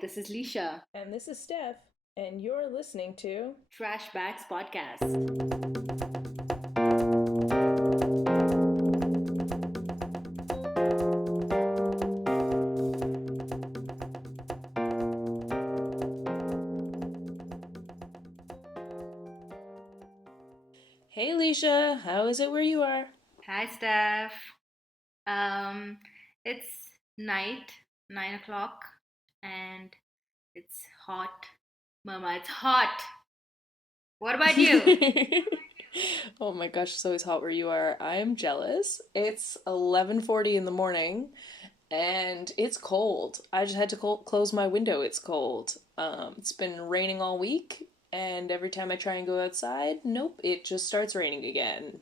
this is Lisha. And this is Steph, and you're listening to Trash Bags Podcast. Hey Lisha, how is it where you are? Hi, Steph. Um, it's night, 9 o'clock, and it's hot. Mama, it's hot. What about you? Oh my gosh, it's always hot where you are. I am jealous. It's 11:40 in the morning and it's cold. I just had to close my window. It's cold. It's been raining all week and every time I try and go outside, nope, it just starts raining again.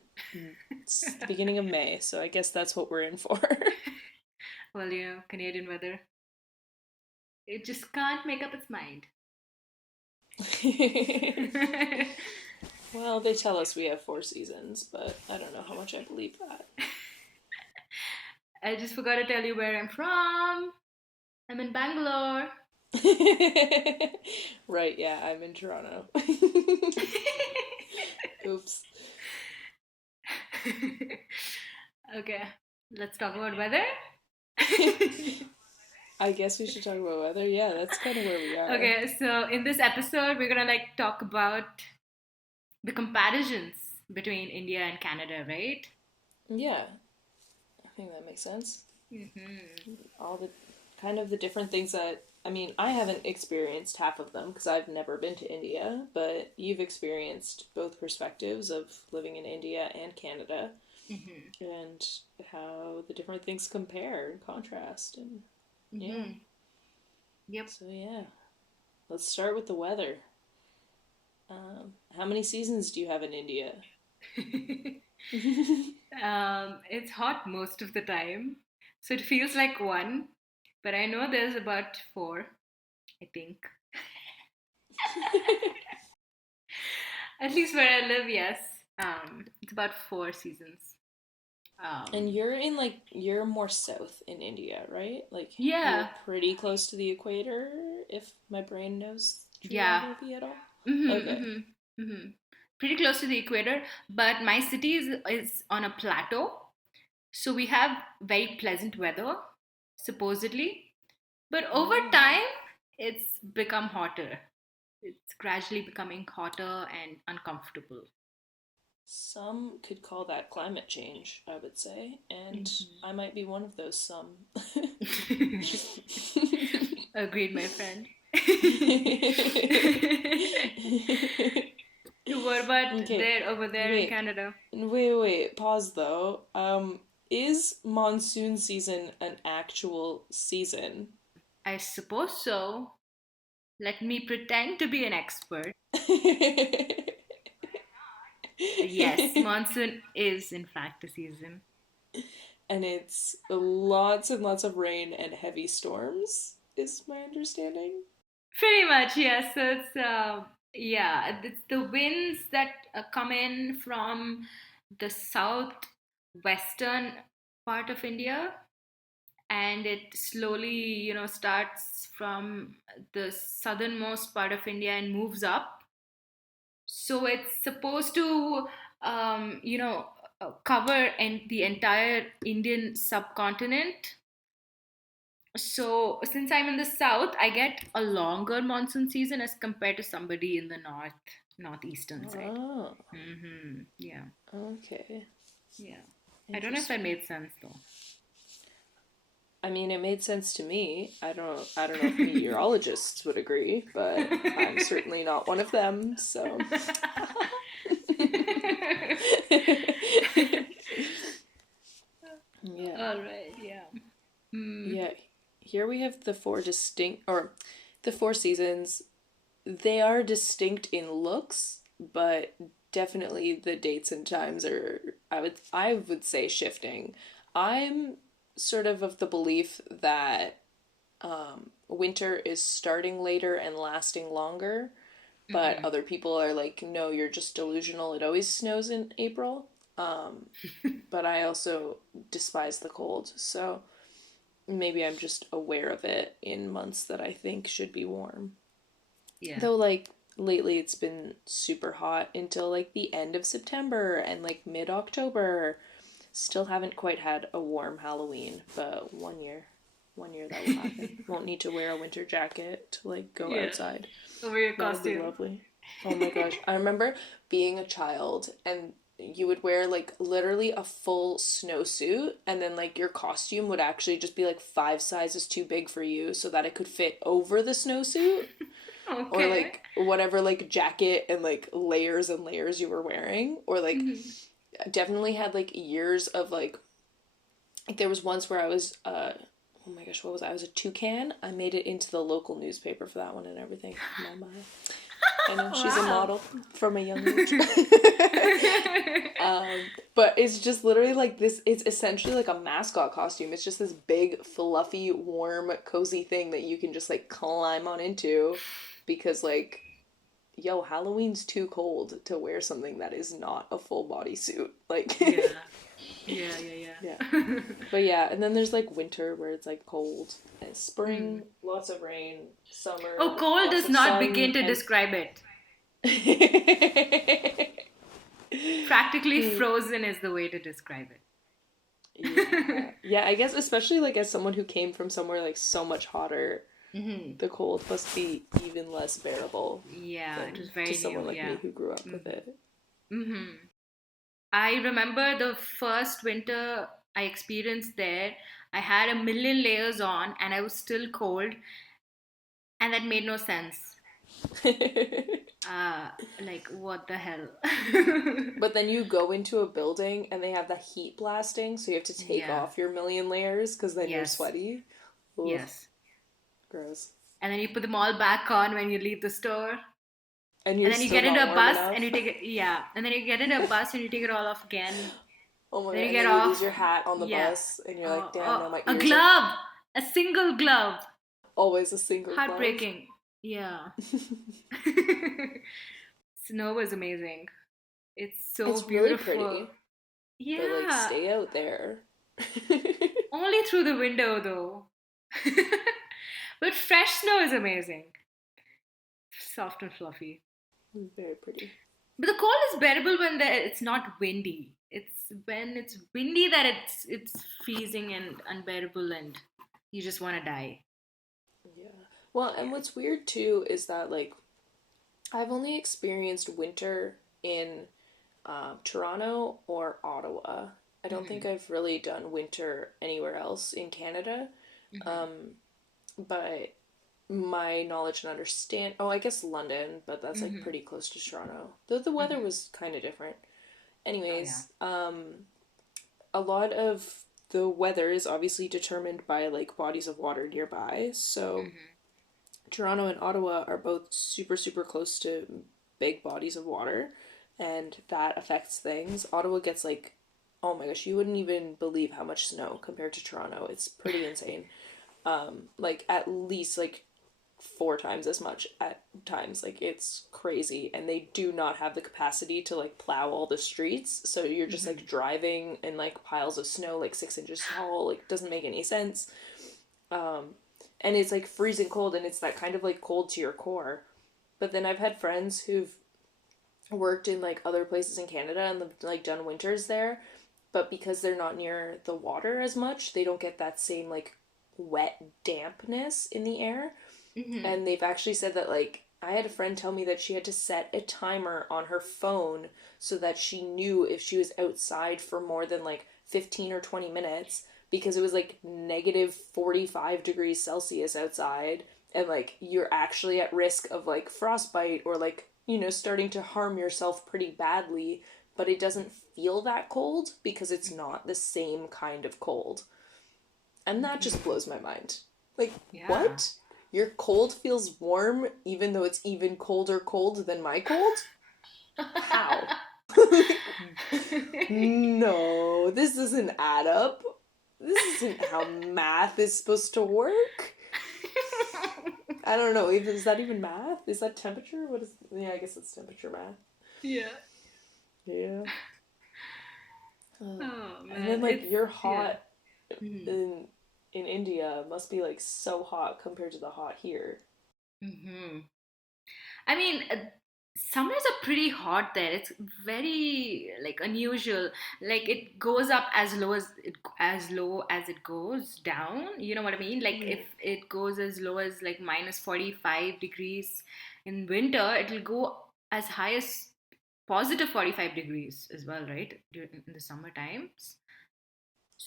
It's the beginning of May, so I guess that's what we're in for. Well, Canadian weather. It just can't make up its mind. Well, they tell us we have 4 seasons, but I don't know how much I believe that. I just forgot to tell you where I'm from. I'm in Bangalore. Right, yeah, I'm in Toronto. Oops. Okay, let's talk about weather. I guess we should talk about weather. Yeah, that's kind of where we are. Okay, so in this episode, we're gonna talk about the comparisons between India and Canada, right? Yeah, I think that makes sense. Mm-hmm. All the kind of the different things that I mean, I haven't experienced half of them because I've never been to India, but you've experienced both perspectives of living in India and Canada Mm-hmm. and how the different things compare and contrast and yeah. Mm-hmm. Yep. So yeah, let's start with the weather. How many seasons do you have in India? It's hot most of the time, so it feels like one, but I know there's about four, I think. At least where I live, yes. It's about 4 seasons. And Um, you're more south in India, right? Like you're yeah, pretty close to the equator, if my brain knows yeah. geography at all. Mm-hmm, Okay. mm-hmm, mm-hmm. Pretty close to the equator, but my city is on a plateau, so we have very pleasant weather, supposedly. But over Oh. time, it's become hotter. It's gradually becoming hotter and uncomfortable. Some could call that climate change, I would say, and I Mm-hmm. might be one of those some. Agreed, my friend. What about Okay, there, over there in wait, Canada? wait, pause though. Is monsoon season an actual season? I suppose so. Let me pretend to be an expert. Yes, monsoon is in fact a season. And it's lots and lots of rain and heavy storms, is my understanding. Pretty much, yes. So it's the winds that come in from the southwestern part of India, and it slowly, starts from the southernmost part of India and moves up. So it's supposed to, cover the entire Indian subcontinent. So since I'm in the south, I get a longer monsoon season as compared to somebody in the northeastern side. Oh, Yeah, okay. yeah. I don't know if I Interesting. made sense though. I mean, it made sense to me. I don't know if meteorologists would agree, but I'm certainly not one of them, so. Yeah. All right, yeah. Mm, Yeah. Here we have the 4 seasons. They are distinct in looks, but definitely the dates and times are I would say shifting. I'm sort of the belief that winter is starting later and lasting longer, but mm-hmm. other people are like, no, you're just delusional. It always snows in April. But I also despise the cold, so maybe I'm just aware of it in months that I think should be warm. Yeah. Though, like, lately it's been super hot until, like, the end of September and, like, mid October. Still haven't quite had a warm Halloween, but one year that will happen. Won't need to wear a winter jacket to, like, go Yeah. outside. Over your That'll be costume. lovely. Oh my gosh. I remember being a child and you would wear like literally a full snowsuit and then like your costume would actually just be like 5 sizes too big for you so that it could fit over the snowsuit or Okay. like whatever like jacket and layers you were wearing or like Mhm. definitely had like years of like there was once where I was oh my gosh, what was I? I was a toucan. I made it into the local newspaper for that one and everything. My. I know she's a Wow. model from a young age. um, but it's just literally like this. It's essentially like a mascot costume. It's just this big, fluffy, warm, cozy thing that you can just like climb on into, because like, yo, Halloween's too cold to wear something that is not a full body suit. Like, Yeah. Yeah, yeah, yeah. yeah. But yeah, and then there's like winter where it's like cold, and Mm. spring, lots of rain, Oh, summer, cold lots does of not sun, begin to and describe it. Practically frozen is the way to describe yeah. it. Yeah, I guess especially like as someone who came from somewhere like so much hotter, Hmm. the cold must be even less bearable Yeah, it was than to very new. someone like Yeah. me who grew up with Hmm. it. Hmm. I remember the first winter I experienced there. I had a million layers on and I was still cold, and that made no sense. Uh, like, what the hell? But then you go into a building and they have the heat blasting, so you have to take Yeah. off your million layers because then you're Yes. sweaty. Ugh, Yes. gross. And then you put them all back on when you leave the store. And And you're then you still get not into a warm bus and enough. you take it, yeah. And then you get into a bus and you take it all off again. Oh my Then god, you and get then you lose your off, hat on the yeah. bus and you're like, damn, now my A ears are glove, a single glove. always a single glove. Heartbreaking. Yeah. Snow was amazing. It's so It's really beautiful. pretty, but like Yeah. stay out there. Only through the window though. But fresh snow is amazing. Soft and fluffy. Very pretty. But the cold is bearable when it's not windy. It's when it's windy that it's freezing and unbearable and you just want to die. Yeah. Well, and Yeah. what's weird too is that like I've only experienced winter in Toronto or Ottawa. I don't think Hmm. I've really done winter anywhere else in Canada. Hmm. Um, but my knowledge and understand oh, I guess London, but that's like Hmm. pretty close to Toronto. Though the weather Hmm. was kind of different. Oh yeah. Anyways, a lot of the weather is obviously determined by like bodies of water nearby. So Hmm. Toronto and Ottawa are both super, super close to big bodies of water, and that affects things. Ottawa gets like, oh my gosh, you wouldn't even believe how much snow compared to Toronto. It's pretty insane. Like at least like 4 times as much at times. Like it's crazy, and they do not have the capacity to like plow all the streets. So you're just Hmm. like driving in like piles of snow, like 6 inches tall. Like doesn't make any sense. Um, and it's like freezing cold, and it's that kind of like cold to your core. But then I've had friends who've worked in like other places in Canada and like done winters there, but because they're not near the water as much, they don't get that same like wet dampness in the air. Hmm. And they've actually said that like I had a friend tell me that she had to set a timer on her phone so that she knew if she was outside for more than like 15 or 20 minutes because it was like negative 45 degrees Celsius outside, and like you're actually at risk of like frostbite or like, starting to harm yourself pretty badly, but it doesn't feel that cold because it's not the same kind of cold. And that just Hmm. blows my mind. Like, Yeah. what? Your cold feels warm even though it's even colder cold than my cold? How? No, this doesn't add up. This isn't how math is supposed to work. I don't know. Even is that even math? Is that temperature? What is? Yeah, I guess it's temperature math. Yeah. Yeah. Oh And man, then like it's you're yeah. hot Hmm. in in India must be like so hot compared to the hot here. Hmm. I mean, summers are pretty hot there. It's very like unusual. Like it goes up as low as it goes down. You know what I mean? Like if Mm. it goes as low as like minus 45 degrees in winter, it'll go as high as positive 45 degrees as well, right? During in the summer times.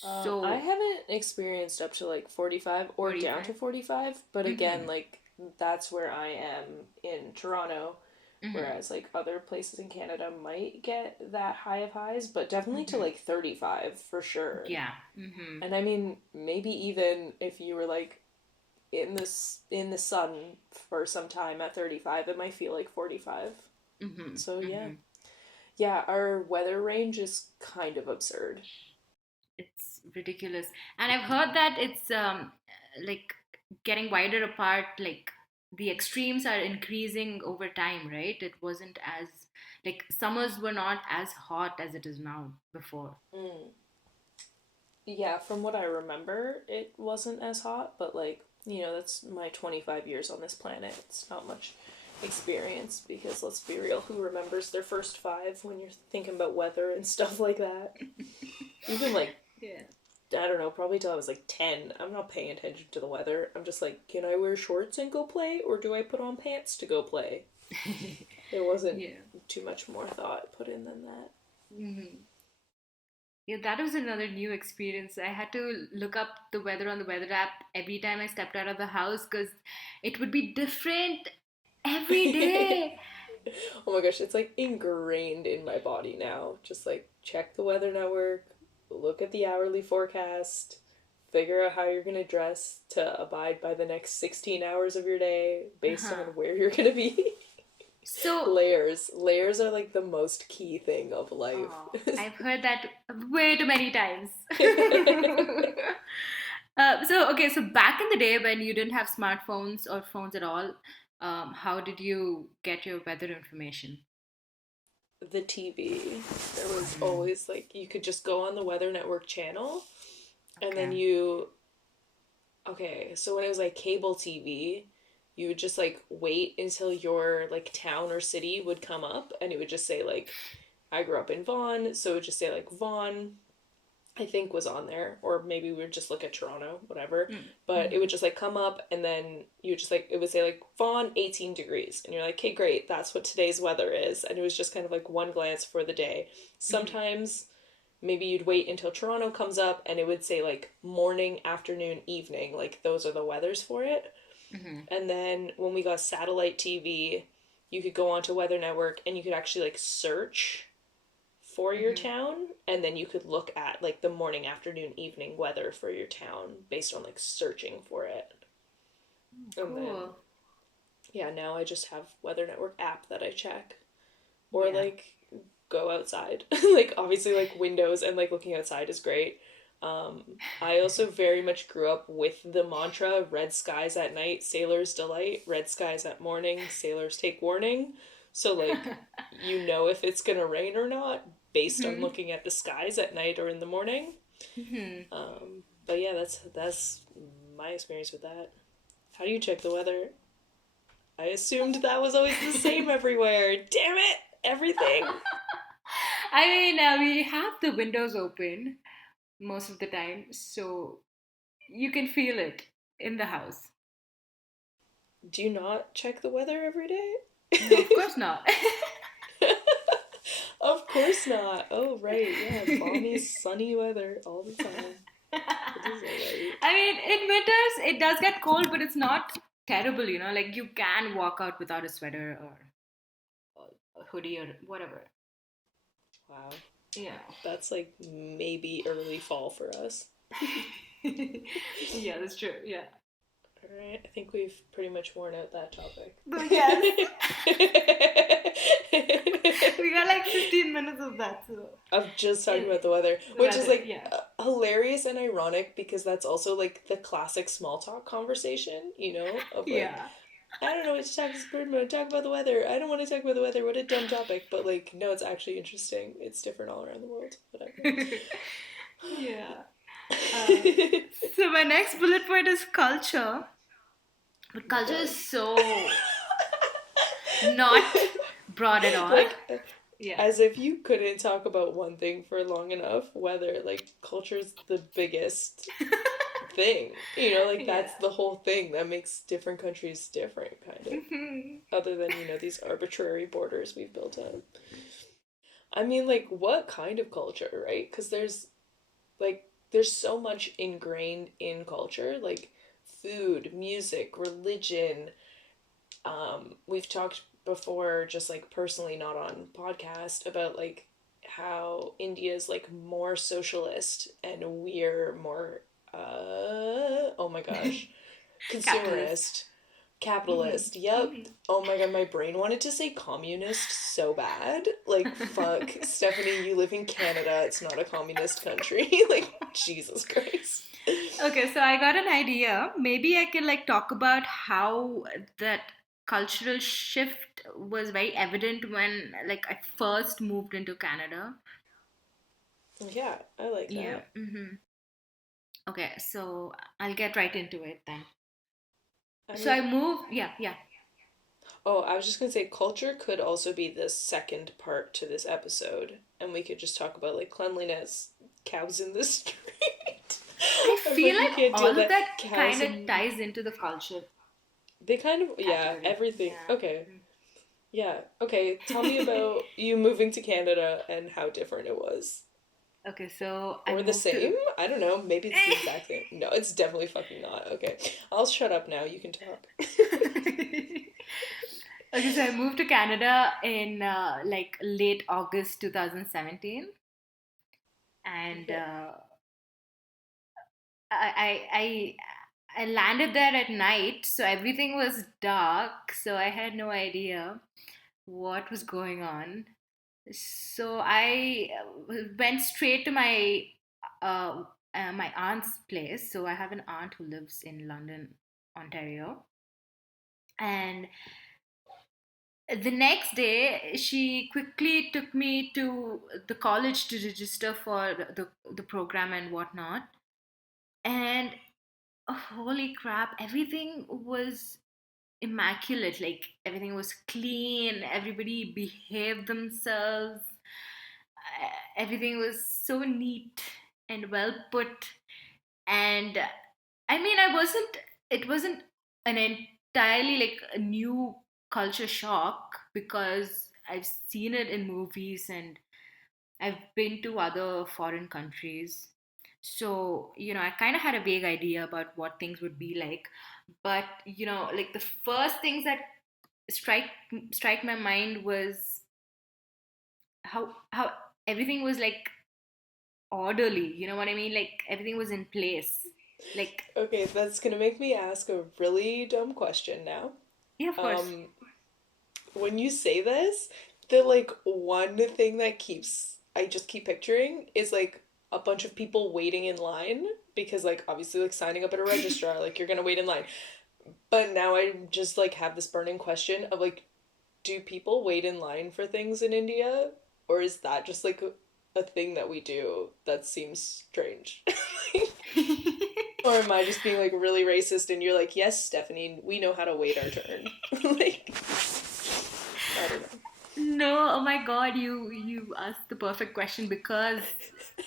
I So haven't experienced up to like 45 or down 45. to 45, but again, Mm-hmm. like that's where I am in Toronto, Mm-hmm. whereas like other places in Canada might get that high of highs, but definitely to Mm-hmm. like 35 for sure. Yeah. Mm-hmm. And I mean, maybe even if you were like in the sun for some time at 35, it might feel like 45. Mm-hmm. So yeah. Mm-hmm. Yeah, our weather range is kind of absurd. It's ridiculous. And I've heard that it's like getting wider apart, like the extremes are increasing over time, right? It wasn't as like summers were not as hot as it is now before. Mm. Yeah, from what I remember, it wasn't as hot, but like, that's my 25 years on this planet. It's not much experience because let's be real, who remembers their first five when you're thinking about weather and stuff like that? Even like, Yeah. I don't know, probably till I was like 10, I'm not paying attention to the weather. I'm just like, can I wear shorts and go play, or do I put on pants to go play? There wasn't Yeah. too much more thought put in than that. Hmm. Yeah, that was another new experience. I had to look up the weather on the weather app every time I stepped out of the house because it would be different every day. Oh my gosh, it's like ingrained in my body now. Just like check the weather network, look at the hourly forecast, figure out how you're gonna dress to abide by the next 16 hours of your day based on Uh-huh. where you're gonna be. So, Layers. Layers are like the most key thing of life. oh, I've heard that way too many times. Okay, so back in the day when you didn't have smartphones or phones at all, how did you get your weather information? The TV. There was Hmm. always like you could just go on the Weather Network channel and then Okay. you okay, so when it was like cable TV, you would just like wait until your like town or city would come up and it would just say like I grew up in Vaughan, so it would just say like Vaughan, I think was on there, or maybe we would just look at Toronto, whatever. But it Mm-hmm. would just like come up and then you would just like it would say like Vaughan 18 degrees and you're like, "Okay, great. That's what today's weather is." And it was just kind of like one glance for the day. Mm-hmm. Sometimes maybe you'd wait until Toronto comes up and it would say like morning, afternoon, evening, like those are the weathers for it. Mm-hmm. And then when we got satellite TV, you could go onto Weather Network and you could actually like search for your Mm-hmm. town and then you could look at like the morning, afternoon, evening weather for your town based on like searching for it. And then Cool. yeah, now I just have Weather Network app that I check or Yeah. like go outside. Like obviously like windows and like looking outside is great. Um, I also very much grew up with the mantra red skies at night, sailors delight, red skies at morning, sailors take warning. So like if it's gonna rain or not based on Mm-hmm. looking at the skies at night or in the morning. Mm-hmm. But yeah, that's my experience with that. How do you check the weather? I assumed that was always the same everywhere. Damn it! Everything. I mean, we have the windows open most of the time, so you can feel it in the house. Do you not check the weather every day? No, of course not. Of course not. Oh, right. Yeah, balmy, sunny weather all the time. It is alright. I mean, in winters it does get cold, but it's not terrible, you know. Like you can walk out without a sweater or a hoodie or whatever. Wow. Yeah. That's like maybe early fall for us. Yeah, that's true. Yeah. Alright, I think we've pretty much worn out that topic. So yes, we got like 15 minutes of that. So Of just talking it, about the weather, the which is weather. like Yeah. hilarious and ironic because that's also like the classic small talk conversation, of like, Yeah. I don't know what to talk talk about the weather. I don't want to talk about the weather. What a dumb topic. But like, no, it's actually interesting. It's different all around the world. Whatever. Yeah. Uh, so my next bullet point is culture. But My culture is God. so not broad at all. Like, Yeah. as if you couldn't talk about one thing for long enough, whether like culture's the biggest thing. Like Yeah. that's the whole thing that makes different countries different, kind of. Mhm. Other than, these arbitrary borders we've built up. I mean, like, what kind of culture, right? Because there's so much ingrained in culture, like food, music, religion. We've talked before, just like personally, not on podcast, about like how India's like more socialist and we're more oh my gosh, Capitalist. consumerist, Mhm. capitalist. Yep. Mhm. Oh my god, my brain wanted to say communist so bad. Like, fuck, Stephanie, you live in Canada. It's not a communist country. Like, Jesus Christ. Okay, so I got an idea. Maybe I can like talk about how that cultural shift was very evident when like I first moved into Canada. Yeah, I like Yeah. that. Okay, so I'll get right into it then. I So I mean, moved, yeah, yeah. oh, I was just gonna say culture could also be the second part to this episode, and we could just talk about like cleanliness, cows in the street. I I feel fucking like can't deal all of that that cows kind of in. ties into the culture They kind of, yeah, category. everything. Yeah. Okay, yeah, okay. Tell me about you moving to Canada and how different it was. Okay, so I Or the moved to. same? I don't know. Maybe it's the exact same. No, it's definitely fucking not. Okay. I'll shut up now. You can talk. Okay, so I moved to Canada in like late August 2017, and Okay. I, I I landed there at night, so everything was dark, so I had no idea what was going on. So I went straight to uh, my aunt's place. So I have an aunt who lives in London, Ontario, and the next day she quickly took me to the college to register for the program and whatnot. And holy crap, everything was immaculate. Like everything was clean, everybody behaved themselves. Everything was so neat and well put. And I mean, it wasn't an entirely like a new culture shock because I've seen it in movies and I've been to other foreign countries. So, I kind of had a vague idea about what things would be like. But, like the first things that strike strike my mind was how everything was like orderly. You know what I mean? Like everything was in place. Like, Okay, that's gonna make me ask a really dumb question now. yeah, of course. Um, when you say this, the like one thing that I just keep picturing is like a bunch of people waiting in line because like obviously like signing up at a registrar, like you're gonna wait in line. But now I just like have this burning question of like, do people wait in line for things in India? Or is that just like a thing that we do that seems strange? Or am I just being like really racist and you're like, yes, Stephanie, we know how to wait our turn? Like, I don't know. No, oh my God, you asked the perfect question because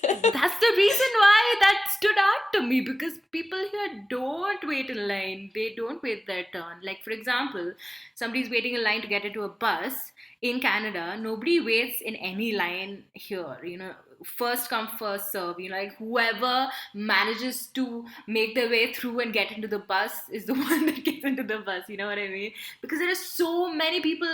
that's the reason why that stood out to me because people here don't wait in line. They don't wait their turn. Like for example, somebody's waiting in line to get into a bus in Canada. Nobody waits in any line here. First come first serve. Like whoever manages to make their way through and get into the bus is the one that gets into the bus. You know what I mean? Because there are so many people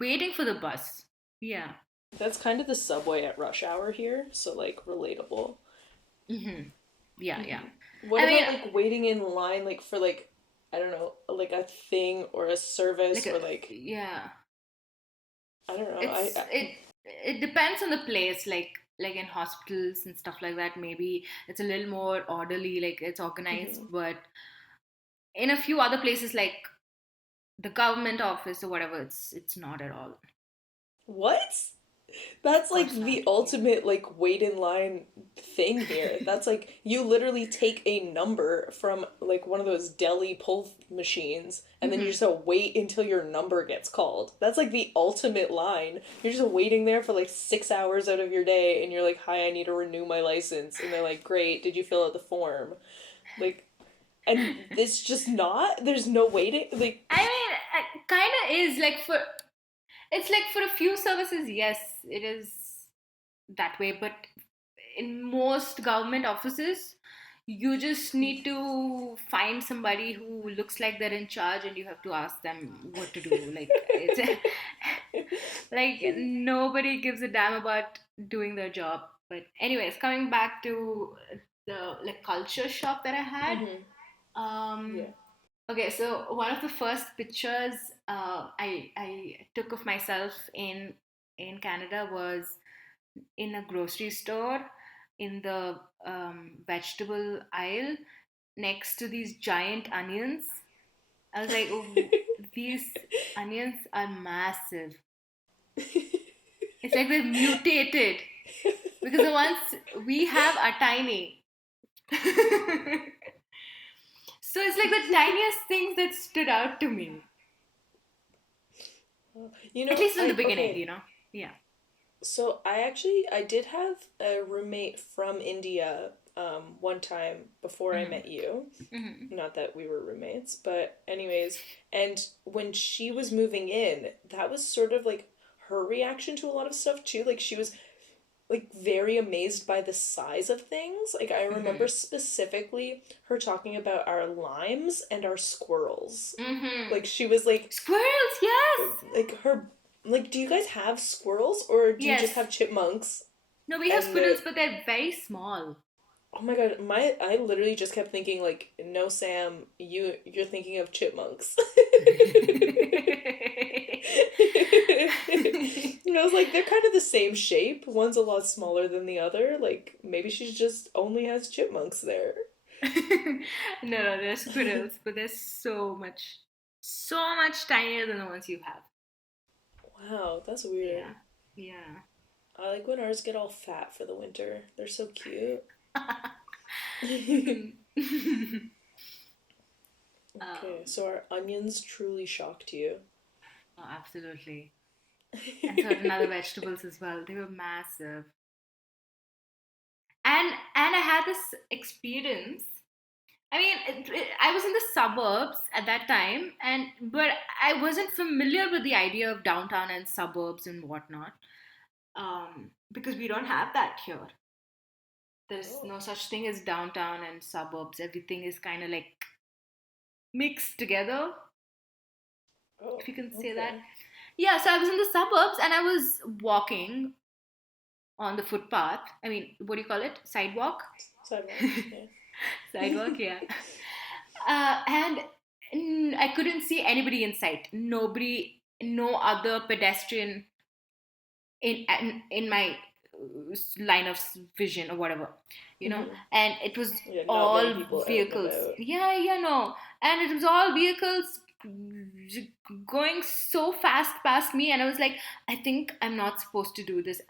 waiting for the bus. Yeah. That's kind of the subway at rush hour here, so like relatable. Yeah, yeah. What I mean, about like waiting in line like for like I don't know, like a thing or a service like, or like yeah. I don't know. It's it depends on the place. Like in hospitals and stuff like that, maybe it's a little more orderly, like it's organized. Mhm. But in a few other places, like the government office or whatever, it's not at all. What? That's like Course the not. Yeah. ultimate like wait in line thing here. That's like you literally take a number from like one of those deli pull machines and then you Hmm. just wait until your number gets called. That's like the ultimate line. You're just waiting there for like 6 hours out of your day and you're like, "Hi, I need to renew my license." And they're like, "Great, did you fill out the form?" Like and it's just not there's no waiting like I mean, it kind of is like for it's like for a few services, yes, it is that way. But in most government offices, you just need to find somebody who looks like they're in charge, and you have to ask them what to do. Like it's like nobody gives a damn about doing their job. But anyways, coming back to the like culture shock that I had. Mhm. Um, Yeah. Okay, so one of the first pictures I took of myself in Canada was in a grocery store in the vegetable aisle next to these giant onions. I was like, "Oh, these onions are massive. It's like they've mutated because the ones we have are tiny." So it's like the tiniest things that stood out to me, You at know, least in the I beginning, okay, Yeah. so I did have a roommate from India one time before I Hmm. met you. Hmm. Not that we were roommates, but anyways, and when she was moving in, that was sort of like her reaction to a lot of stuff too. Like she was like very amazed by the size of things. Like I remember Hmm. specifically her talking about our limes and our squirrels. Hmm. Like she was Squirrels, yes, like her like do you guys have squirrels or do you yes. just have chipmunks No, we have and they're squirrels, but they're very small. oh my god my I literally just kept thinking like no Sam you're thinking of chipmunks. And I was like they're kind of the same shape, one's a lot smaller than the other, like maybe she just only has chipmunks there. No, they're squirrels, but they're so much tinier than the ones you have. Wow, that's Yeah, weird. yeah. I like when ours get all fat for the winter, they're so cute. Mm. Okay, um, so our onions truly shocked you. oh, absolutely. And certain other vegetables as well. They were massive. And I had this experience. I mean, I was in the suburbs at that time, and but I wasn't familiar with the idea of downtown and suburbs and whatnot, because we don't have that here. There's Oh. no such thing as downtown and suburbs. Everything is kind of like mixed together, if Oh, you can say that. okay. Yeah, so I was in the suburbs and I was walking on the footpath. I mean, what do you call it? Sidewalk? Sidewalk, yeah. Sidewalk, yeah. And I couldn't see anybody in sight. Nobody, no other pedestrian in my line of vision or whatever, Hmm. And it was Yeah, not many all people out and vehicles. about. Yeah, yeah, no, and it was all vehicles going so fast past me, and I was like, I think I'm not supposed to do this.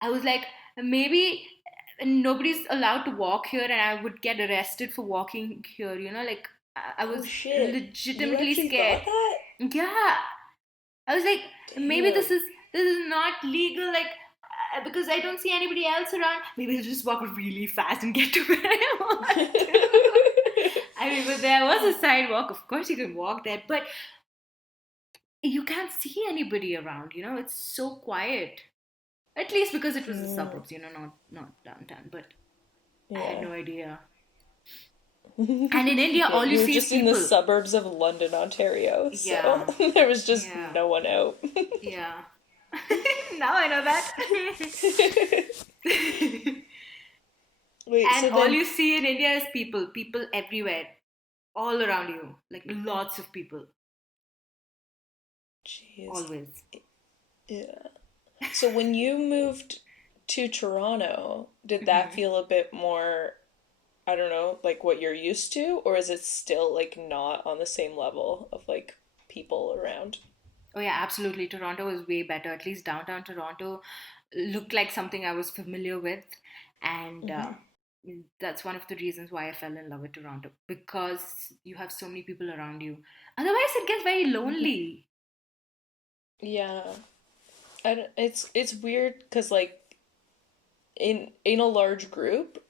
I was like, maybe nobody's allowed to walk here, and I would get arrested for walking here. Like I Oh was shit. You legitimately actually scared. thought that? Yeah, I was like, maybe this Damn. is this is not legal, like because I don't see anybody else around. Maybe I'll just walk really fast and get to where I want to. I mean, but there was a sidewalk. Of course, you can walk there, but you can't see anybody around. It's so quiet. At least because it was the Hmm. suburbs. Not downtown. But I had Yeah. no idea. And in India, Yeah, all you you were see is just in the people. suburbs of London, Ontario, so Yeah, there was just yeah, no one out. yeah. Now I know that. Wait, And so all then you see in India is people everywhere, all around you, like lots of people, jeez. always. Yeah. So when you moved to Toronto, did that Hmm. feel a bit more, I don't know, like what you're used to, or is it still like not on the same level of like people around? Oh yeah, absolutely. Toronto is way better. At least downtown Toronto. looked like something I was familiar with, and Hmm. that's one of the reasons why I fell in love with Toronto, because you have so many people around you. Otherwise, it gets very Hmm. lonely. Yeah. It's weird because like in a large group,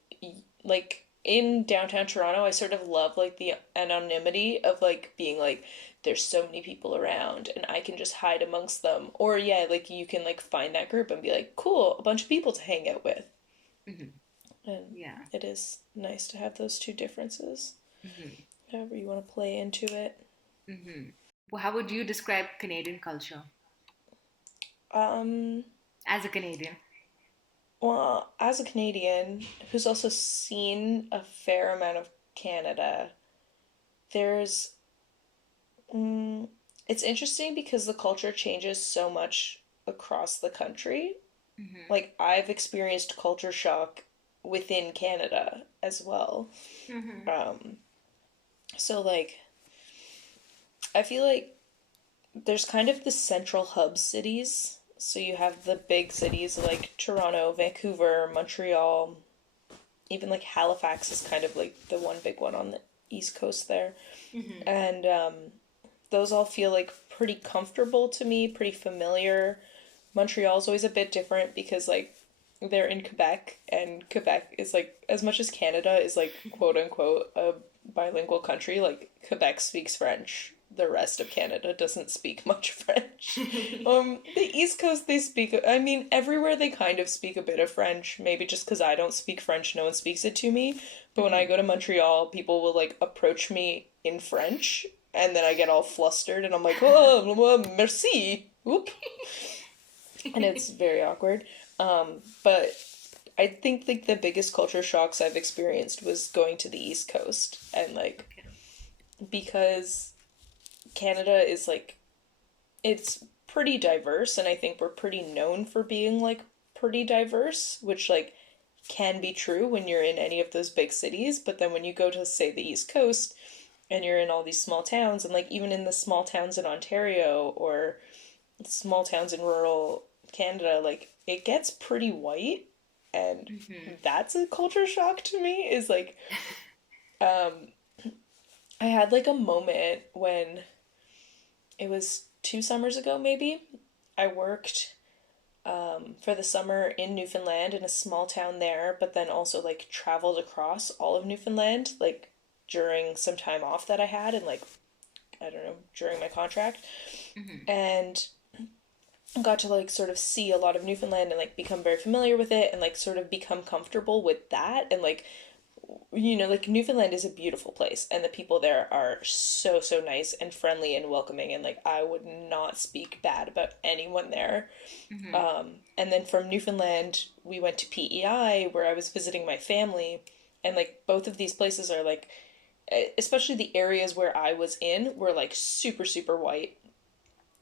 like in downtown Toronto, I sort of love like the anonymity of like being like there's so many people around and I can just hide amongst them. Or yeah, like you can like find that group and be like, cool, a bunch of people to hang out with. Hmm. And Yeah. it is nice to have those two differences. Hmm. However you want to play into it. Hmm. Well, how would you describe Canadian culture Um, as a Canadian? well, as a Canadian who's also seen a fair amount of Canada, there's Mm, it's interesting because the culture changes so much across the country. Hmm. Like, I've experienced culture shock within Canada as well. Hmm. Um, so, like, I feel like there's kind of the central hub cities. So, you have the big cities like Toronto, Vancouver, Montreal, even like Halifax is kind of like the one big one on the East Coast there. Hmm. And those all feel like pretty comfortable to me, pretty familiar. Montreal's always a bit different because like they're in Quebec and Quebec is like as much as Canada is like quote unquote a bilingual country, like Quebec speaks French. The rest of Canada doesn't speak much French. The East Coast they speak I mean everywhere they kind of speak a bit of French, maybe just cuz I don't speak French, no one speaks it to me. But when I Hmm. go to Montreal, people will like approach me in French and then I get all flustered and I'm like, "Oh, merci." Oop, and it's very awkward. But I think like the biggest culture shocks I've experienced was going to the East Coast and like Okay. because Canada is like it's pretty diverse and I think we're pretty known for being like pretty diverse, which like can be true when you're in any of those big cities, but then when you go to say the East Coast and you're in all these small towns and like even in the small towns in Ontario or small towns in rural Canada, like it gets pretty white, and Hmm. that's a culture shock to me. Is like, um, I had like a moment when it was 2 summers ago, maybe. I worked for the summer in Newfoundland in a small town there, but then also like traveled across all of Newfoundland, like during some time off that I had, and like I don't know, during my contract, Hmm. and got to like sort of see a lot of Newfoundland and like become very familiar with it and like sort of become comfortable with that and like like Newfoundland is a beautiful place and the people there are so nice and friendly and welcoming and like I would not speak bad about anyone there. Hmm. And then from Newfoundland we went to PEI where I was visiting my family and like both of these places are like especially the areas where I was in were like super white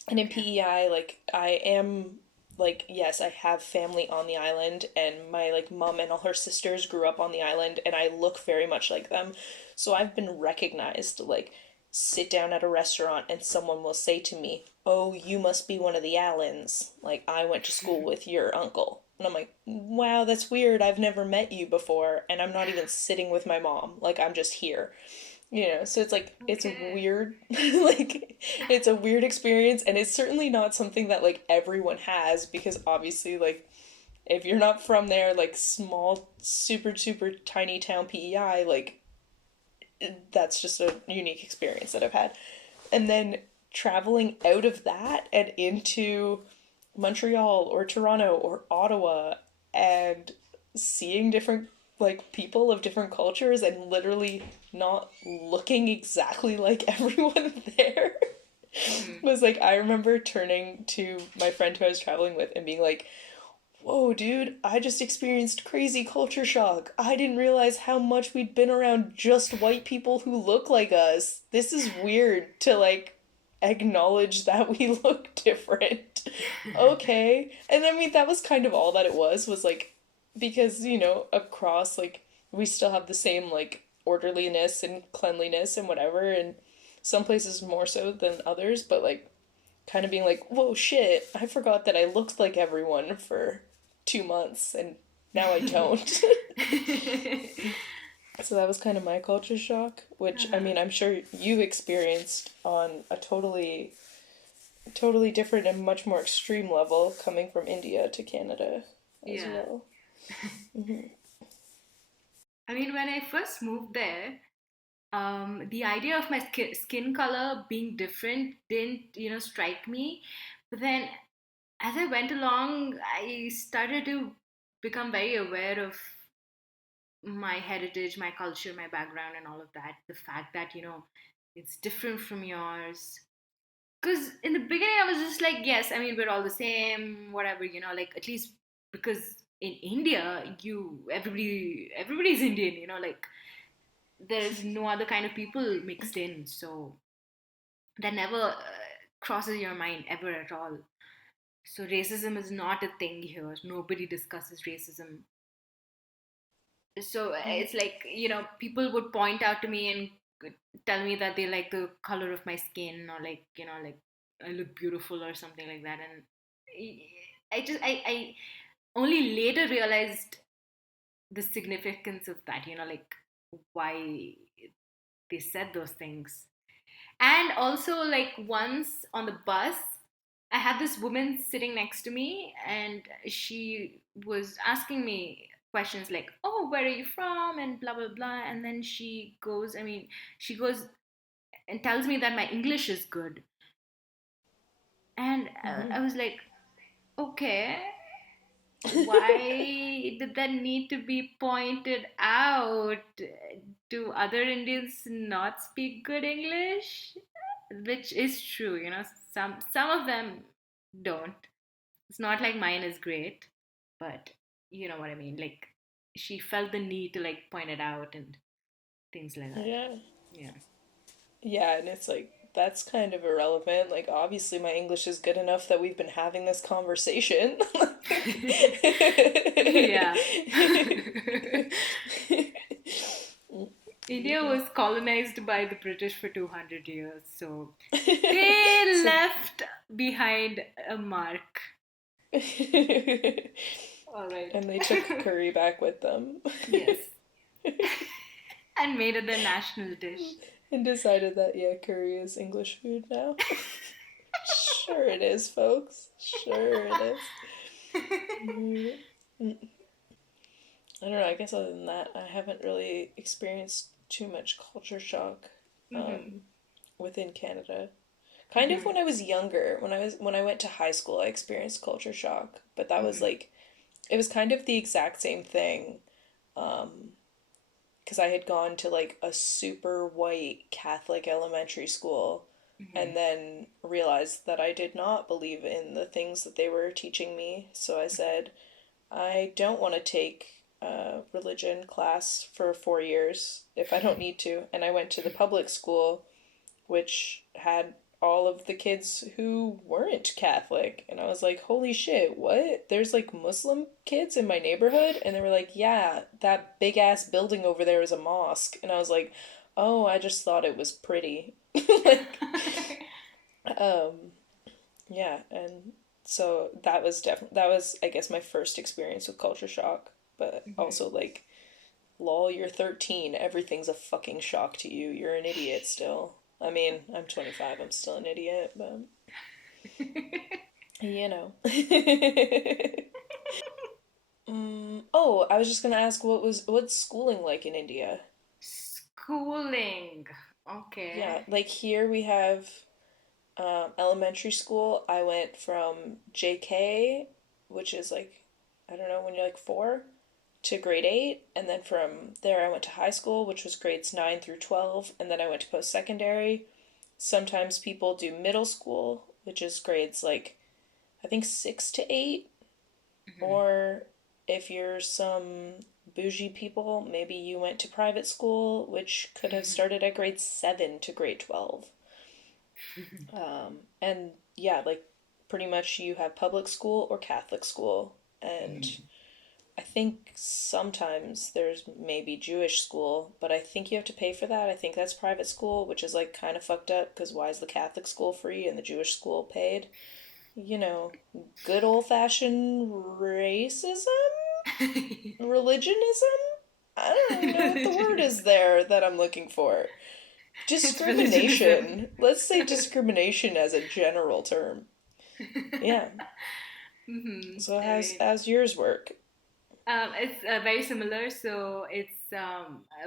and in Okay. PEI, like I am like yes, I have family on the island and my like mom and all her sisters grew up on the island and I look very much like them. So I've been recognized like sit down at a restaurant and someone will say to me, "Oh, you must be one of the Allens. Like I went to school with your uncle." And I'm like, "Wow, that's weird. I've never met you before and I'm not even sitting with my mom. Like I'm just here." So it's like it's Okay. weird like it's a weird experience and it's certainly not something that like everyone has because obviously like if you're not from there like small super tiny town PEI like that's just a unique experience that I've had. And then traveling out of that and into Montreal or Toronto or Ottawa and seeing different like people of different cultures and literally not looking exactly like everyone there Hmm. was like I remember turning to my friend who I was traveling with and being like, "Whoa, dude, I just experienced crazy culture shock. I didn't realize how much we'd been around just white people who look like us. This is weird to like acknowledge that we look different." Okay. And I mean, that was kind of all that it was like, because, across, like, we still have the same, like, orderliness and cleanliness and whatever, and some places more so than others, but, like, kind of being like, whoa, shit, I forgot that I looked like everyone for 2 months, and now I don't. So that was kind of my culture shock, which I Uh-huh. mean, I'm sure you experienced on a totally different and much more extreme level coming from India to Canada as Yeah. well. Hmm. I mean, when I first moved there, the idea of my skin color being different didn't, strike me. But then as I went along, I started to become very aware of my heritage, my culture, my background, and all of that. The fact that, it's different from yours. Because in the beginning, I was just like, yes, I mean, we're all the same, whatever, like at least because in India, everybody's Indian, like there's no other kind of people mixed in. So that never crosses your mind ever at all. So racism is not a thing here. Nobody discusses racism. So it's like, people would point out to me and tell me that they like the color of my skin, or like, like I look beautiful or something like that. And I only later realized the significance of that, like why they said those things. And also, like, once on the bus, I had this woman sitting next to me, and she was asking me questions like, "Oh, where are you from?" and blah blah blah. And then she goes and tells me that my English is good, and Hmm. I was like, "Okay, why did that need to be pointed out? Do other Indians not speak good English?" Which is true, some of them don't. It's not like mine is great, but you know what I mean. Like, she felt the need to like point it out and things like that. Yeah. Yeah. Yeah, and it's like that's kind of irrelevant. Like obviously my English is good enough that we've been having this conversation. Yeah. India Yeah. was colonized by the British for 200 years, so they So left behind a mark. All right. and they took curry back with them. Yes. And made it their national dish. And decided that yeah, curry is English food now. Sure it is, folks. Sure it is. Mm. I don't know. I guess other than that, I haven't really experienced too much culture shock Hmm. um, within Canada. Kind of Hmm. when I was younger, when I went to high school, I experienced culture shock, but that was Hmm. like it was kind of the exact same thing. Because I had gone to like a super white Catholic elementary school Hmm. and then realized that I did not believe in the things that they were teaching me. So I said, I don't want to take a religion class for 4 years if I don't need to. And I went to the public school, which had all of the kids who weren't Catholic. And I was like, holy shit, what? There's like Muslim kids in my neighborhood? And they were like, yeah, that big ass building over there is a mosque. And I was like, oh, I just thought it was pretty. Like, um, yeah. And so that was, I guess, my first experience with culture shock. But Hmm. also, like, lol, you're 13. Everything's a fucking shock to you. You're an idiot still. I mean, I'm 25. I'm still an idiot, but you know. Oh, I was just gonna ask what's schooling like in India? Schooling. Okay. Yeah, like here we have elementary school. I went from JK, which is like I don't know when you're like 4, to grade 8, and then from there I went to high school, which was grades 9 through 12, and then I went to post secondary. Sometimes people do middle school, which is grades like I think 6 to 8, Hmm. or if you're some bougie people, maybe you went to private school, which could have started at grade 7 to grade 12. And yeah, like pretty much you have public school or Catholic school. And I think sometimes there's maybe Jewish school, but I think you have to pay for that. I think that's private school, which is like kind of fucked up because why is the Catholic school free and the Jewish school paid? you know, good old fashioned racism? Religionism? I don't even know what the word is there that I'm looking for. It's religionism. Discrimination. Let's say discrimination as a general term. Yeah. So I how's mean, how's yours work? it's very similar. So it's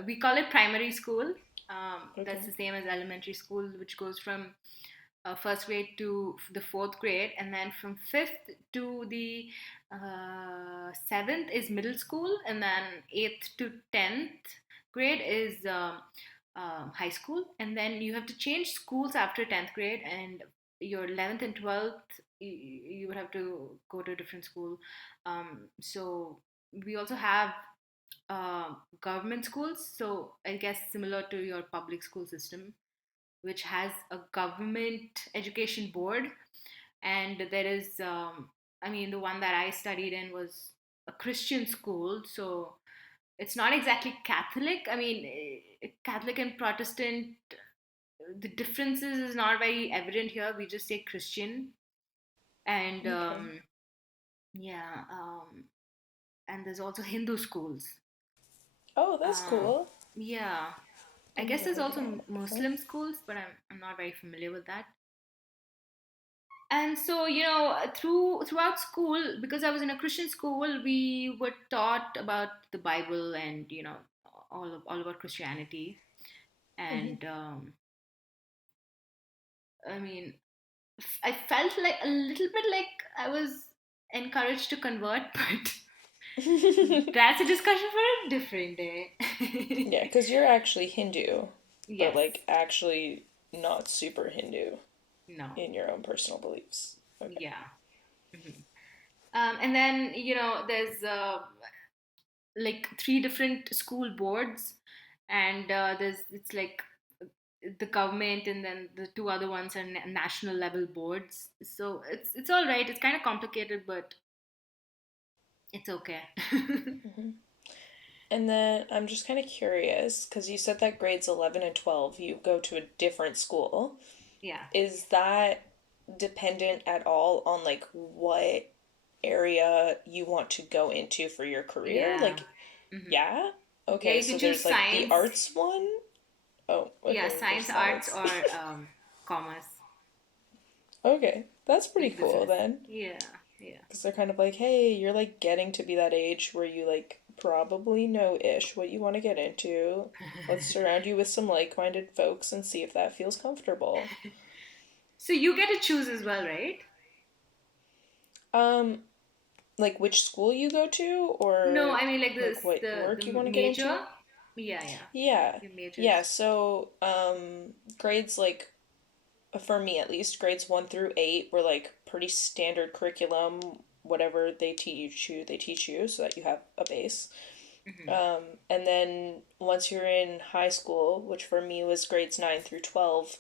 we call it primary school. That's Okay. the same as elementary school, which goes from first grade to the fourth grade, and then from fifth to the seventh is middle school, and then eighth to 10th grade is high school, and then you have to change schools after 10th grade, and your 11th and 12th you would have to go to a different school. So we also have government schools, so I guess similar to your public school system, which has a government education board. And there is, I mean, the one that I studied in was a Christian school. So it's not exactly Catholic. I mean, Catholic and Protestant, the differences is not very evident here. We just say Christian. And Okay. yeah, and there's also Hindu schools. Oh, that's Um, cool. yeah, I Didn't guess know there's we did also that before. Muslim schools, but I'm not very familiar with that. And so, throughout school, because I was in a Christian school, we were taught about the Bible and all about Christianity. Hmm. And I mean, I felt like a little bit like I was encouraged to convert, but that's a discussion for a different day. Yeah, because you're actually Hindu, but Yes. like actually not super Hindu No. in your own personal beliefs. Okay. Yeah. Mhm. And then there's like three different school boards, and there's it's like the government, and then the two other ones are national level boards. So it's all right. It's kind of complicated, but it's okay. Hmm. And then I'm just kind of curious because you said that grades 11 and 12 you go to a different school. Yeah. Is that dependent at all on like what area you want to go into for your career? Yeah. Like, Hmm. yeah? Yeah, Okay, you can so choose there's like the science. arts one. Oh, Yeah, okay, there's science, arts, science. or commerce, Okay, that's pretty like cool business. then. Yeah. Yeah. Because they're kind of like, hey, you're like getting to be that age where you like probably know ish what you want to get into. Let's surround you with some like minded folks and see if that feels comfortable. So you get to choose as well, right? Um, like which school you go to No, or I mean like like this, what the work you want to get major. into? Yeah, yeah. Yeah. Your majors. Yeah, so grades like for me at least, grades 1 through 8 were like pretty standard curriculum. Whatever they teach you so that you have a base. Hmm. And then once you're in high school, which for me was grades 9 through 12,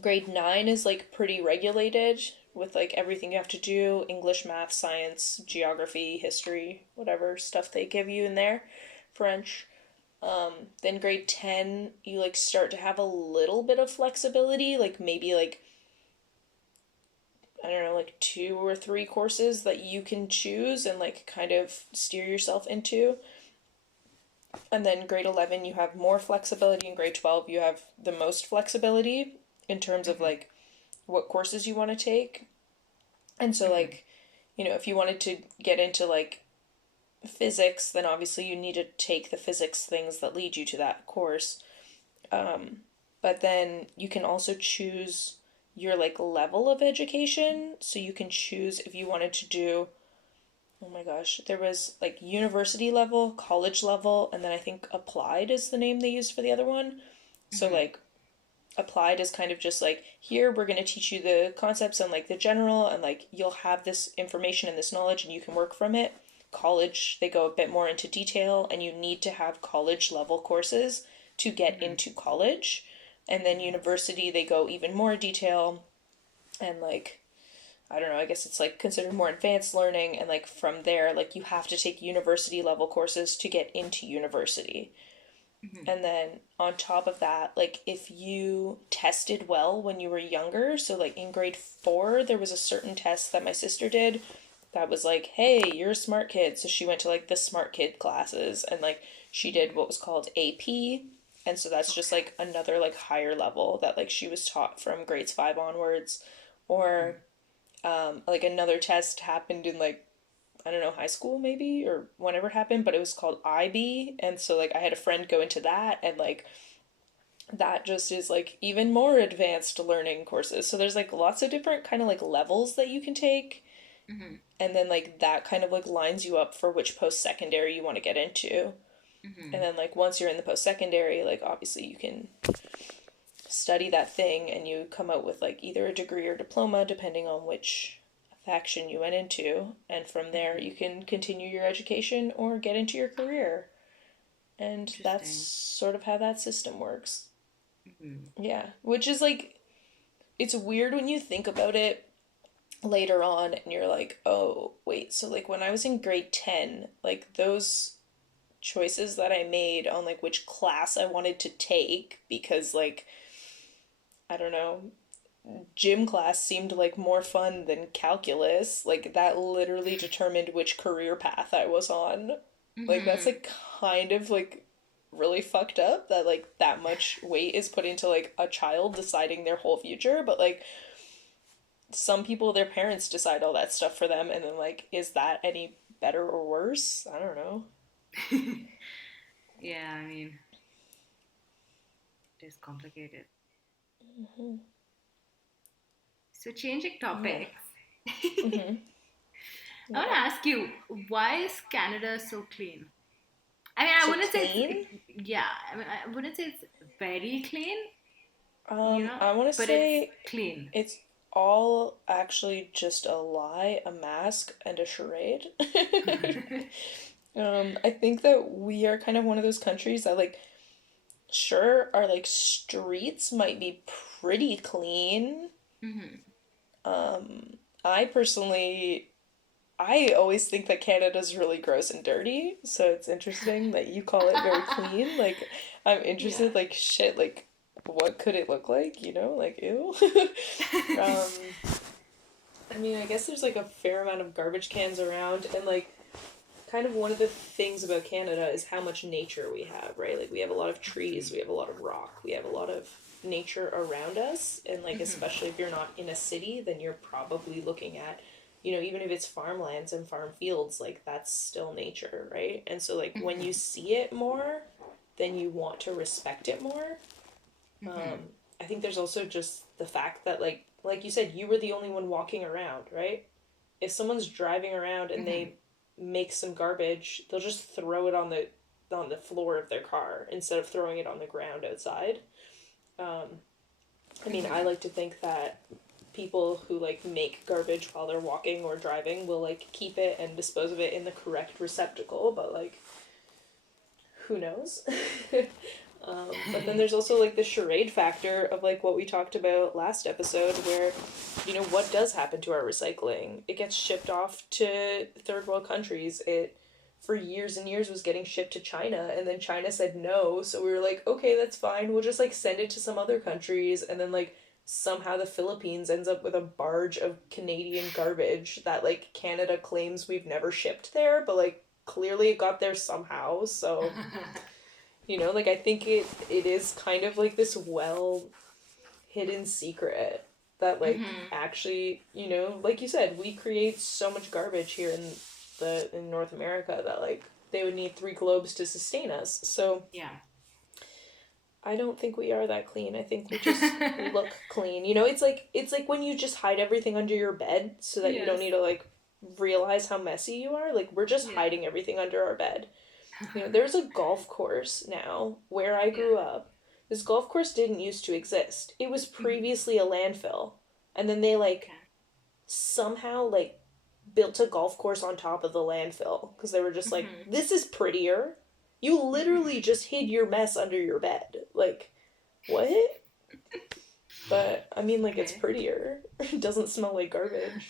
grade 9 is like pretty regulated with like everything you have to do: English, math, science, geography, history, whatever stuff they give you in there, French. Then grade 10, you like start to have a little bit of flexibility, like maybe like I don't know, like two or three courses that you can choose and like kind of steer yourself into. And then grade 11, you have more flexibility. In grade 12, you have the most flexibility in terms of Hmm. like what courses you want to take. And so, Hmm. like, if you wanted to get into like physics, then obviously you need to take the physics things that lead you to that course. But then you can also choose your like level of education. So you can choose if you wanted to do, oh my gosh, there was like university level, college level, and then I think applied is the name they used for the other one. So Hmm. like applied is kind of just like, here we're going to teach you the concepts and like the general, and like you'll have this information and this knowledge and you can work from it. College, they go a bit more into detail and you need to have college level courses to get Hmm. into college. And then Hmm. university, they go even more detail and like, I don't know, I guess it's like considered more advanced learning, and like from there like you have to take university level courses to get into university. Mhm. And then on top of that, like if you tested well when you were younger, so like in grade 4, there was a certain test that my sister did that was like, hey, you're a smart kid. So she went to like the smart kid classes and like she did Mhm. what was called AP. And so that's just Okay. like another like higher level that like she was taught from grades 5 onwards. Or Mhm. like another test happened in like I don't know, high school maybe or whenever it happened, but it was called IB. And so like I had a friend go into that and like that just is like even more advanced learning courses. So there's like lots of different kind of like levels that you can take. Mhm. And then like that kind of like lines you up for which post secondary you want to get into. And Mhm. then like once you're in the post secondary, like obviously you can study that thing and you come out with like either a degree or diploma depending on which faction you went into, and from there Mhm. you can continue your education or get into your career. And that's Interesting. sort of how that system works. Mhm. Yeah, which is like it's weird when you think about it later on and you're like, "Oh, wait, so like when I was in grade 10, like those choices that I made on like which class I wanted to take because like I don't know, gym class seemed like more fun than calculus. Like that literally determined which career path I was on. Like that's Mhm. like kind of like really fucked up that like that much weight is put into like a child deciding their whole future, but like some people their parents decide all that stuff for them and then like is that any better or worse? I don't know. Yeah, I mean, it is complicated. Mm-hmm. So, changing Yeah. topics, Mm-hmm. I want to Yeah. ask you, why is Canada so clean? I mean, I So wouldn't say clean? yeah, I mean, I wouldn't say it's very clean, I want to but it's say clean. it's all actually just a lie, a mask, and a charade. I think that we are kind of one of those countries that, like, sure, our like streets might be pretty clean. Hmm. I personally, I always think that Canada's really gross and dirty, so it's interesting that you call it very clean. Like, I'm Yeah. interested, like, shit, like, what could it look like, you know? Like, ew. um, I mean, I guess there's like a fair amount of garbage cans around, and like, kind of one of the things about Canada is how much nature we have, right? Like, we have a lot of trees, we have a lot of rock, we have a lot of nature around us, and like, Hmm. especially if you're not in a city, then you're probably looking at, you know, even if it's farmlands and farm fields, like, that's still nature, right? And so, like, when you Hmm. see it more, then you want to respect it more. Hmm. I think there's also just the fact that like you said, you were the only one walking around, right? If someone's driving around and Hmm. they make some garbage, they'll just throw it on the floor of their car instead of throwing it on the ground outside. Um, I mean, I Hmm. like to think that people who like make garbage while they're walking or driving will like keep it and dispose of it in the correct receptacle, but like who knows? But then there's also like the charade factor of like what we talked about last episode, where, you know, what does happen to our recycling? It gets shipped off to third world countries. It, for years and years, was getting shipped to China, and then China said no. So we were like, okay, that's fine. We'll just like send it to some other countries. And then like somehow the Philippines ends up with a barge of Canadian garbage that like Canada claims we've never shipped there, but like clearly it got there somehow. So you know, like I think it is kind of like this well hidden secret that like Hmm. actually, you know, like you said, we create so much garbage here in North America that like they would need 3 globes to sustain us. So Yeah. I don't think we are that clean. I think we just look clean. You know, it's like when you just hide everything under your bed so that you don't Yes. need to like realize how messy you are. Like we're just Yeah. hiding everything under our bed. You know, there's a golf course now where I Yeah. grew up. This golf course didn't used to exist. It was Hmm. previously a landfill. And then they like Okay. somehow like built a golf course on top of the landfill because they were just like, Hmm. this is prettier. You literally just hid your mess under your bed. Like, what? But I mean, like, it's Okay. prettier. It doesn't smell like garbage.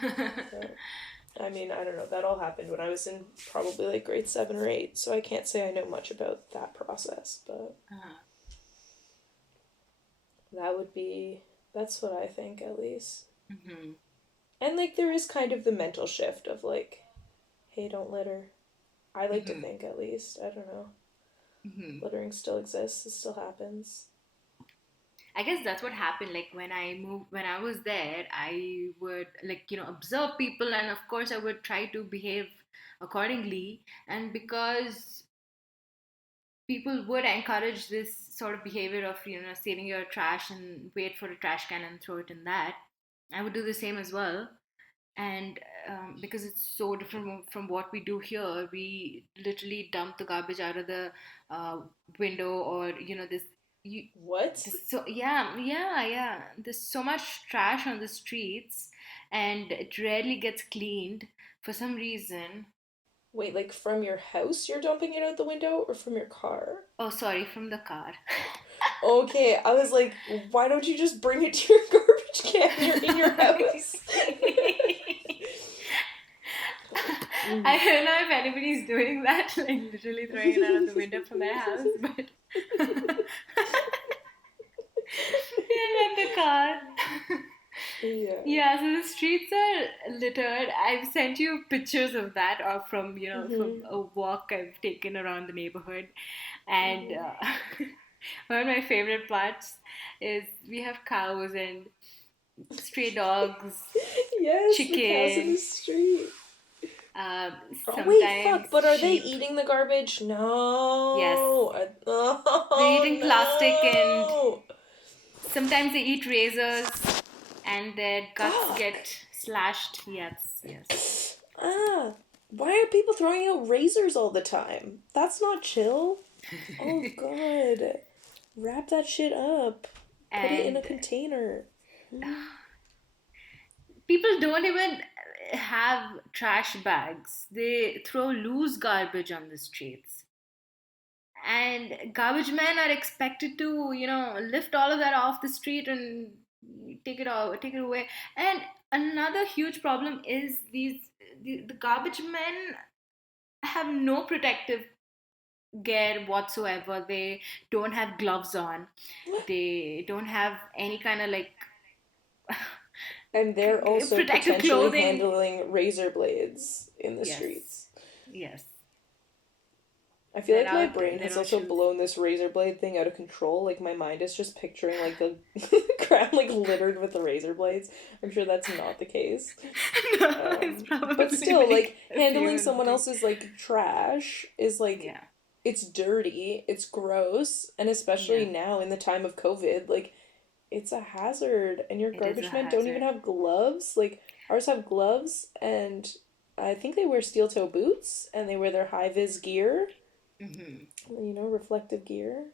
So. I mean, I don't know. That all happened when I was in probably like grade 7 or 8, so I can't say I know much about that process, but Uh, that would be, that's what I think at least. mhm, And like, there is kind of the mental shift of like, hey, don't litter. I like to mhm, think at least. I don't know. mhm. Littering still exists, it still happens. I guess that's what happened. Like when I moved, when I was there, I would like, observe people, and of course, I would try to behave accordingly. And because people would encourage this sort of behavior of, saving your trash and wait for a trash can and throw it in that, I would do the same as well. And because it's so different from what we do here, we literally dump the garbage out of the uh, window, or this you What? this so yeah, yeah, yeah, there's so much trash on the streets, and it rarely gets cleaned for some reason. Wait, like from your house you're dumping it out the window or from your car? Oh, sorry, from the car. Okay, I was like, why don't you just bring it to your garbage can? You're in your house. I Mm. don't know if anybody's doing that, like literally throwing it out of the window from their house, but yeah, in the car. Yeah. Yeah, so the streets are littered. I've sent you pictures of that, or from from Mhm. a walk I've taken around the neighborhood, and Mhm. one of my favorite parts is we have cows and stray dogs, Yes, the cows in the chicken. street. Um, Oh wait, Sometimes fuck! But are they sheep. eating the garbage? Yes, No. they're Oh eating plastic, and no. sometimes they eat razors, and their guts Fuck. get slashed. Yes, yes. Ah. Why are people throwing out razors all the time? That's not chill. Oh god. Wrap that shit up. Put it in a And container. people don't even have trash bags. They throw loose garbage on the streets. And garbage men are expected to, lift all of that off the street and take it away. And another huge problem is the garbage men have no protective gear whatsoever. They don't have gloves on. They don't have any kind of like And they're also protective potentially clothing. handling razor blades in the Yes, streets. yes. I feel They're like my out brain in has their own also shoes. blown this razor blade thing out of control. Like my mind is just picturing like the ground like littered with the razor blades. I'm sure that's not the case. No, it's But probably still, like like a handling few someone days. else's like trash is like Yeah, it's dirty, it's gross, and yeah. especially now in the time of COVID, like it's a hazard. And your It is a garbage men don't even hazard. have gloves. Like ours have gloves, and I think they wear steel toe boots and they wear their high vis gear, Hmm. reflective gear.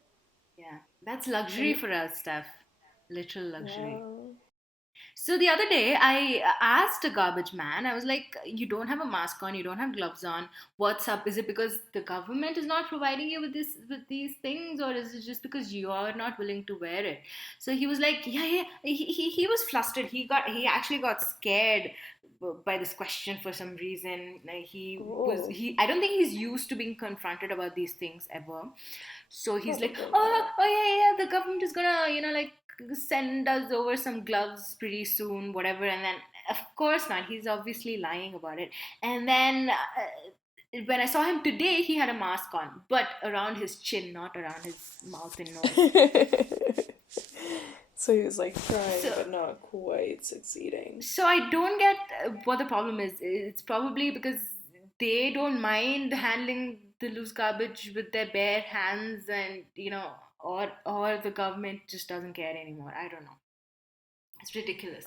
Yeah, that's luxury And for us, Steph. Literal luxury. wow. So the other day, I asked a garbage man, I was like, you don't have a mask on, you don't have gloves on. What's up? Is it because the government is not providing you with these things, or is it just because you are not willing to wear it? So he was like, yeah, yeah. He was flustered. He actually got scared by this question for some reason. Like Oh, he I don't think he's used to being confronted about these things ever. So he's like, probably oh, not. oh yeah, yeah, the government is gonna, like send us over some gloves pretty soon, whatever. And then, of course not. He's obviously lying about it. And then when I saw him today, he had a mask on, but around his chin, not around his mouth and nose. So he was like trying, So, but not quite succeeding. so I don't get what the problem is. It's probably because they don't mind handling the loose garbage with their bare hands, and or the government just doesn't care anymore. I don't know. It's ridiculous.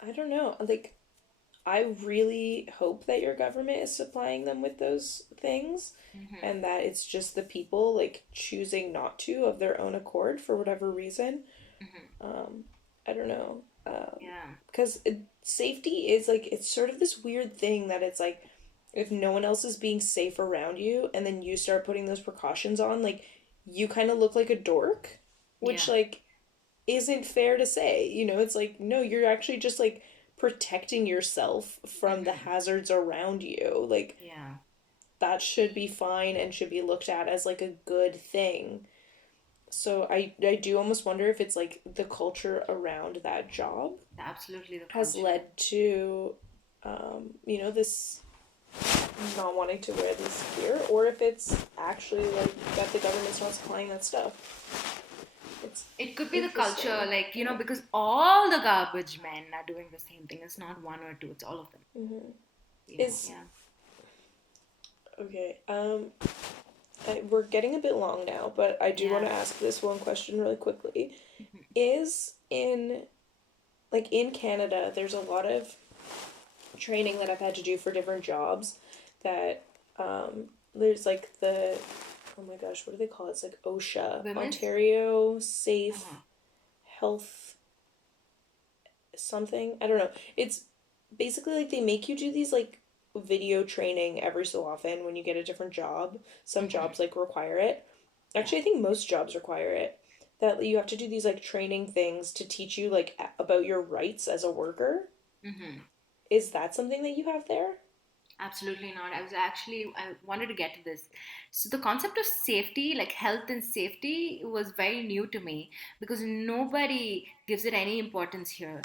I don't know. Like, I really hope that your government is supplying them with those things Hmm. and that it's just the people like choosing not to of their own accord for whatever reason. Hmm. Um, I don't know. Yeah. Because safety is like, it's sort of this weird thing that it's like, if no one else is being safe around you and then you start putting those precautions on, like, you kind of look like a dork, which, Yeah. like, isn't fair to say. It's like, no, you're actually just like protecting yourself from the Mm-hmm. hazards around you. Like, Yeah, that should be fine and should be looked at as like a good thing. So I do almost wonder if it's like the culture around that job absolutely the has culture. led to this not wanting to wear this gear, or if it's actually like that the government's not supplying that stuff. It's It could be the culture, interesting. like, Yeah. because all the garbage men are doing the same thing. It's not one or two, it's all of them. Hmm. Is Yeah. okay. We're getting a bit long now, but I do want Yeah. to ask this one question really quickly. Mhm. Is in Canada, there's a lot of training that I've had to do for different jobs that there's like the oh my gosh, what do they call it? It's like OSHA, Women's? Ontario Safe Uh-huh. Health something. I don't know. It's basically like they make you do these like video training every so often when you get a different job. Some Mm-hmm. jobs like require it. Yeah. Actually, I think most jobs require it. That you have to do these like training things to teach you like about your rights as a worker. Mm-hmm. Is that something that you have there? Absolutely not. I wanted to get to this. So, the concept of safety, like health and safety, was very new to me because nobody gives it any importance here.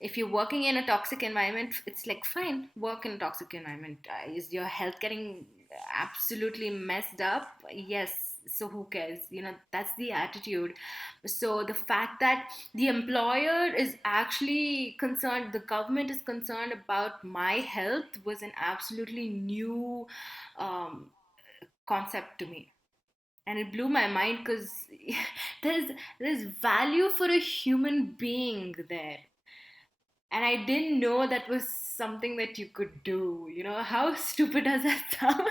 If you're working in a toxic environment, it's like, fine, work in a toxic environment. Is your health getting absolutely messed up? Yes. So, who cares? That's the attitude. So, the fact that the employer is actually concerned, the government is concerned about my health was an absolutely new um, concept to me, and it blew my mind because there's there's value for a human being there, and I didn't know that was something that you could do. How stupid does that sound?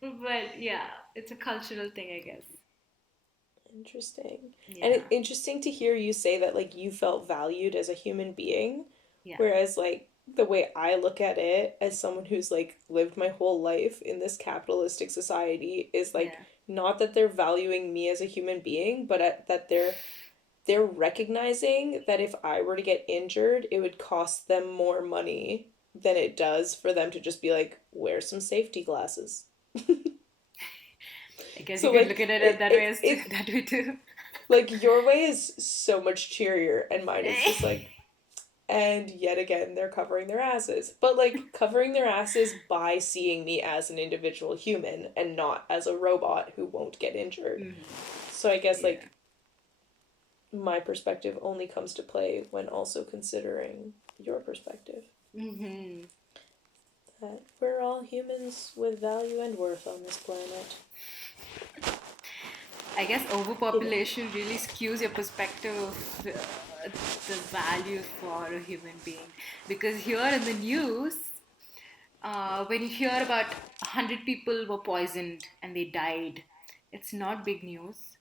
But yeah, it's a cultural thing, I guess. Interesting. And it's Yeah. interesting to hear you say that like you felt valued as a human being, Yeah. whereas like the way I look at it as someone who's like lived my whole life in this capitalistic society is like Yeah. not that they're valuing me as a human being, but that they're recognizing that if I were to get injured, it would cost them more money than it does for them to just be like wear some safety glasses. I guess you So could like look at it that way it that way too. like your way is so much cheerier and mine is just like and yet again they're covering their asses, but like covering their asses by seeing me as an individual human and not as a robot who won't get injured. Mhm. So I guess Yeah. like my perspective only comes to play when also considering your perspective, Hmm. that we're all humans with value and worth on this planet. I guess You know. overpopulation really skews your perspective of the value for a human being. Because here in the news, when you hear about 100 people were poisoned and they died, it's not big news.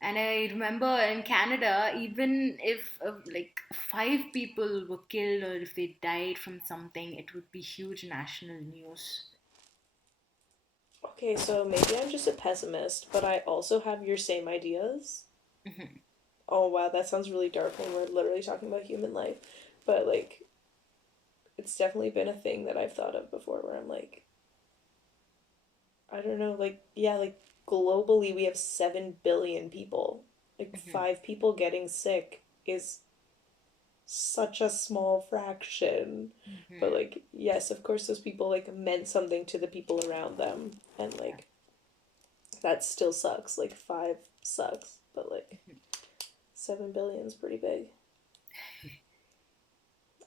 And I remember in Canada, even if like 5 people were killed or if they died from something, it would be huge national news. Okay, so maybe I'm just a pessimist, but I also have your same ideas. Hmm. Oh wow, that sounds really dark when we're literally talking about human life. But like it's definitely been a thing that I've thought of before where I'm like, I don't know, like yeah, like globally we have 7 billion people. Like Hmm. 5 people getting sick is such a small fraction. But Hmm. like yes, of course those people like meant something to the people around them and Yeah. like that still sucks. Like 5 sucks, but like Mhm. 7 billion's pretty big.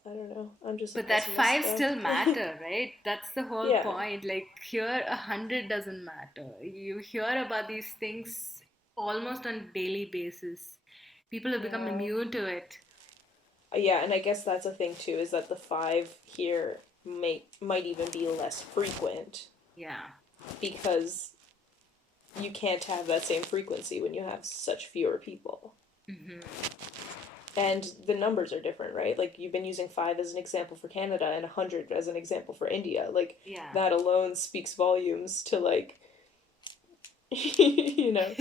I don't know. I'm just a But that pessimist five though. still matter, right? That's the whole Yeah. point. Like here, 100 doesn't matter. You hear about these things almost on daily basis. People have become Yeah. immune to it. Yeah, and I guess that's a thing too, is that the 5 here might even be less frequent Yeah. because you can't have that same frequency when you have such fewer people. Hmm. And the numbers are different, right? Like you've been using 5 as an example for Canada and 100 as an example for India. Like Yeah. that alone speaks volumes to like you know,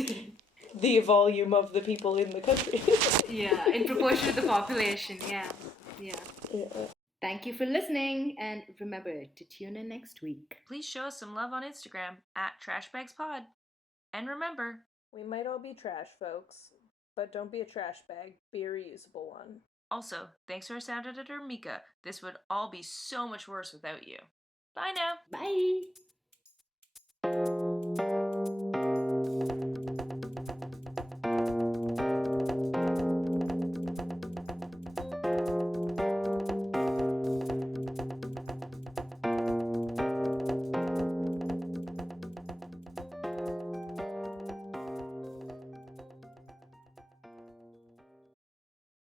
the volume of the people in the country. Yeah. In proportion to the population. Yeah. Yeah. Yeah. Thank you for listening, and remember to tune in next week. Please show us some love on Instagram at TrashBagsPod. And remember, We might all be trash, folks, but don't be a trash bag. Be a reusable one. also, thanks to our sound editor, Micah. This would all be so much worse without you. Bye now. Bye.